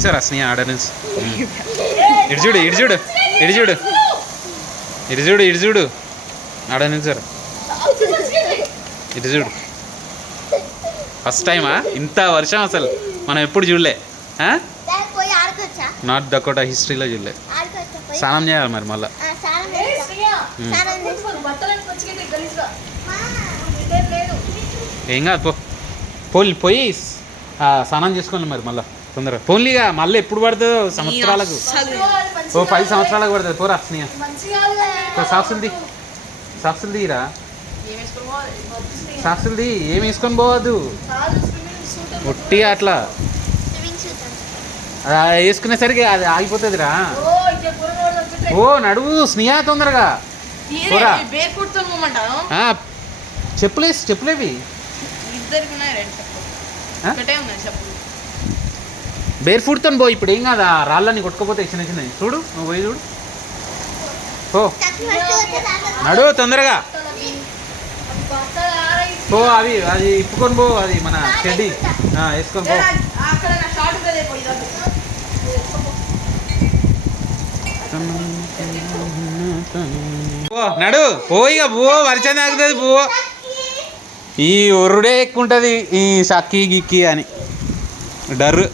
నిల్చారా స్నేహ ఆడ నుంచి ఇటు చూడు ఇటు చూడు ఇటు చూడు ఇటు చూడు ఇటు చూడు ఆడ నిల్చారా ఇటు చూడు ఫస్ట్ టైమా ఇంత వర్షం అసలు మనం ఎప్పుడు చూడలే నార్త్ డకోటా హిస్టరీలో చూడలే స్నానం చేయాలి మరి మళ్ళీ ఏం కాదు పోయి స్నానం చేసుకోండి మరి మళ్ళీ తొందరగా పోన్లీగా మళ్ళీ ఎప్పుడు పడుతుందో సంవత్సరాలకు 10 సంవత్సరాలకు పడుతుంది పోరా స్నేహ సాక్సులు తీరా సాక్సులు ఏం వేసుకొని పోవద్దు ఒట్టిగా అట్లా అది వేసుకునేసరికి అది ఆగిపోతుందిరా ఓ నడువు స్నేహ తొందరగా పోరా చెప్పులేవి బేర్ ఫుట్తో పో ఇప్పుడు ఏం కాదా రాళ్ళని కొట్టుకోపోతే చిన్న చిన్న చూడు నువ్వు పోయి చూడు పో నడు తొందరగా పో అది ఇప్పుకొని పో అది మన చెడ్డి వేసుకొని పో నడు పోయిగా పో వర్షం తాగుతుంది పో ఈ ఒర్రుడే ఎక్కువ ఉంటుంది ఈ సక్కి గిక్కి అని డర్రు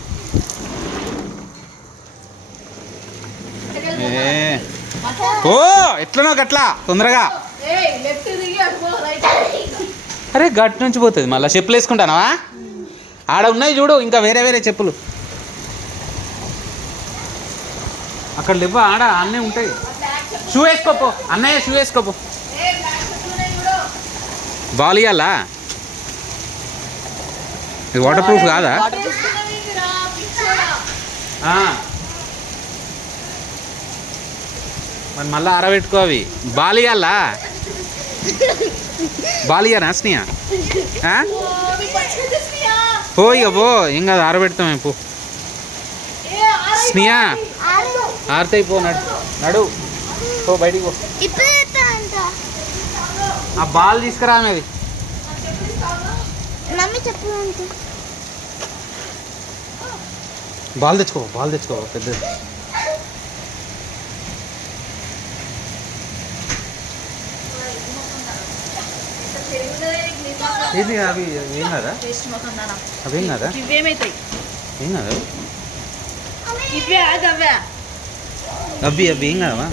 ఓ ఎట్లనో గట్లా తొందరగా అరే గట్ నుంచి పోతుంది మళ్ళీ చెప్పులు వేసుకుంటానవా ఆడ ఉన్నాయి చూడు ఇంకా వేరే వేరే చెప్పులు అక్కడ లేవు ఆడ అన్నీ ఉంటాయి షూ వేసుకోపో అన్నయ్య షూ వేసుకోపో బాల్ ఇవ్వాలా ఇది వాటర్ ప్రూఫ్ కాదా మరి మళ్ళీ ఆరబెట్టుకో అవి బాల్ ఇవ్వాలా బాల్ ఇయ్యనా స్నేహ పో ఇక పో ఏం కాదు ఆరబెడతాం పో స్నేహ ఆరుతాయి పో నడు పో బయటికి పో ఆ బాల్ తీసుకురా అనేది బాల్ తెచ్చుకో పెద్దది ఇది అవి ఏం కదా అవేం కదా ఏం కదా అవి ఏం కదా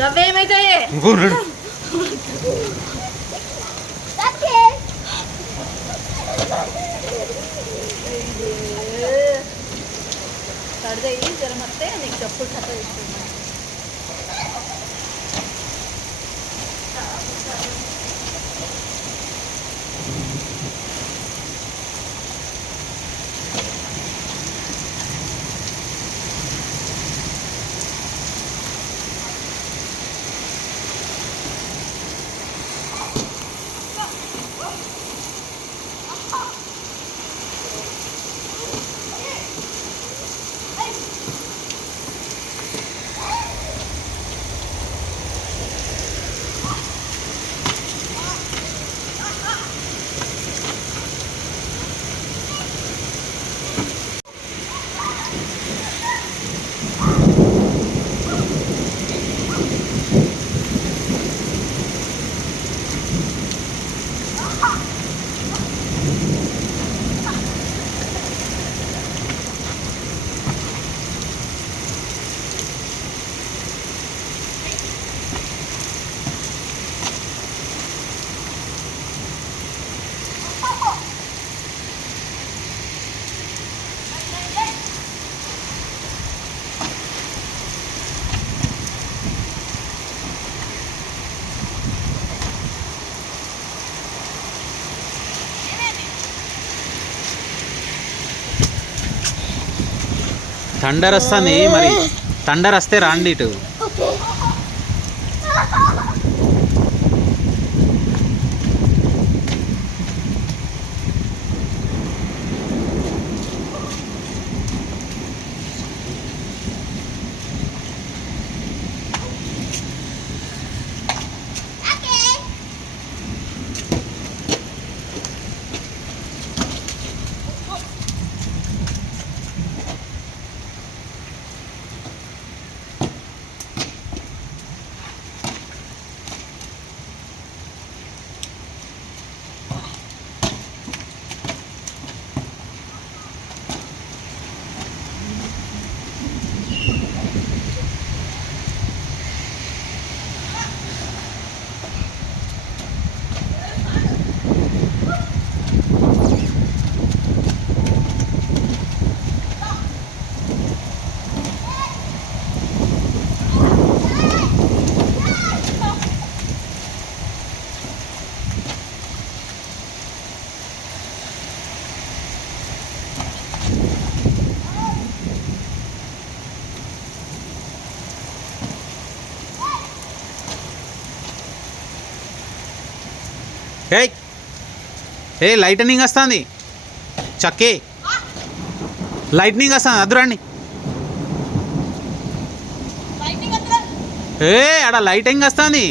థండర్ వస్తుంది మరి థండర్ వస్తే రాండి ఇటు ఏయ్ ఏ లైటనింగ్ వస్తుంది చక్కే లైట్నింగ్ వస్తుంది అదురండి ఏ ఆడ లైటింగ్ వస్తుంది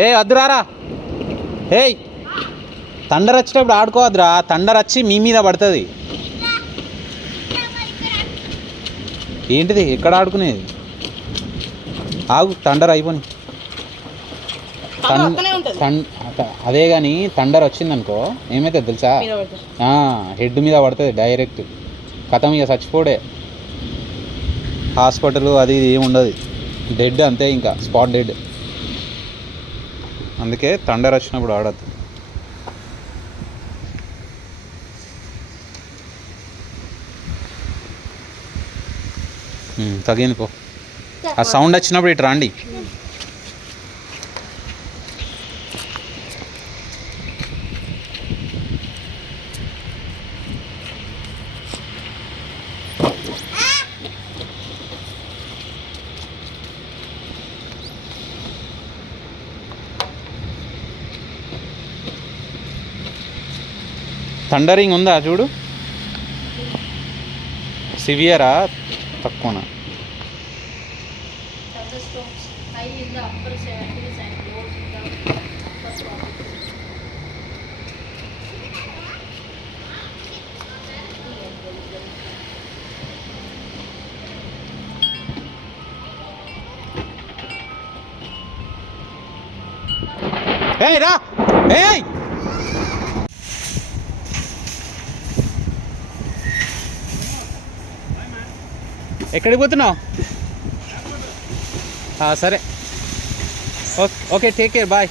ఏ వద్దురారా ఏయ్ తండర్ వచ్చినప్పుడు ఆడుకోవద్దురా తండర్ వచ్చి మీ మీద పడుతుంది ఏంటిది ఎక్కడ ఆడుకునేది ఆగు తండర్ అయిపోయి అదే కానీ తండర్ వచ్చిందనుకో ఏమైతుంది తెలుసా హెడ్ మీద పడుతుంది డైరెక్ట్ కథం ఇక చచ్చిపోడే హాస్పిటల్ అది ఇది ఏమి ఉండదు డెడ్ అంతే ఇంకా స్పాట్ డెడ్ అందుకే తండర్ వచ్చినప్పుడు ఆడద్దు తగింది పో ఆ సౌండ్ వచ్చినప్పుడు ఇటు రండి థండరింగ్ ఉందా చూడు సివియరా తక్కువనా ఏయ్ రా ఏయ్ ఎక్కడికి పోతున్నావు సరే ఓకే టేక్ కేర్ బాయ్